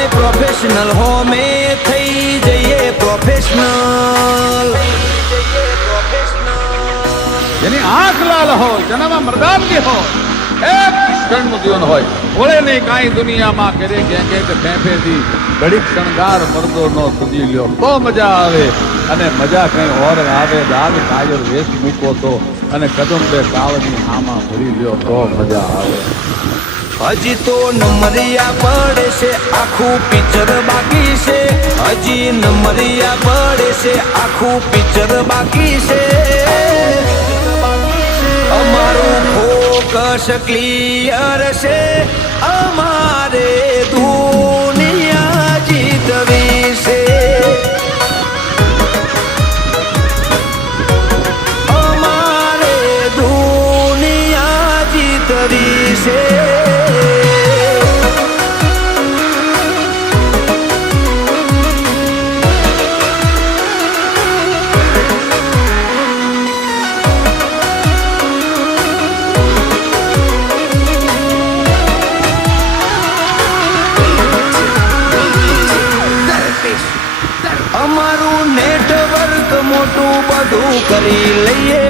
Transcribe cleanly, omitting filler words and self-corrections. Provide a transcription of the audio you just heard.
અમે પ્રોફેશનલ હો મે થઈ જઈએ પ્રોફેશનલ. જેની આંખ લાલ હોય જેનામાં મરદાનગી હોય એક ક્ષણનું જીવન હોય. ભોળે નહીં કાંઈ દુનિયામાં કરે કે ફેફેથી ઘડીક શણગાર મરદો નો સજી લ્યો તો મજા આવે. અને મજા કઈ ઓર આવે દાગ કાયર વેશ મૂકો તો અને કદમ બે કાળની આમાં ભરી લ્યો તો મજા આવે. હજી તો નમરિયા પડે છે આખું પિક્ચર બાકી છે. હજી નમરિયા પડે છે આખું પિક્ચર બાકી છે. અમારું ફોકસ ક્લિયર છે. અમારે દુનિયા જીતવી છે. અમારે દુનિયા જીતવી છે. અમારું નેટવર્ક મોટું બધું કરી લઈએ.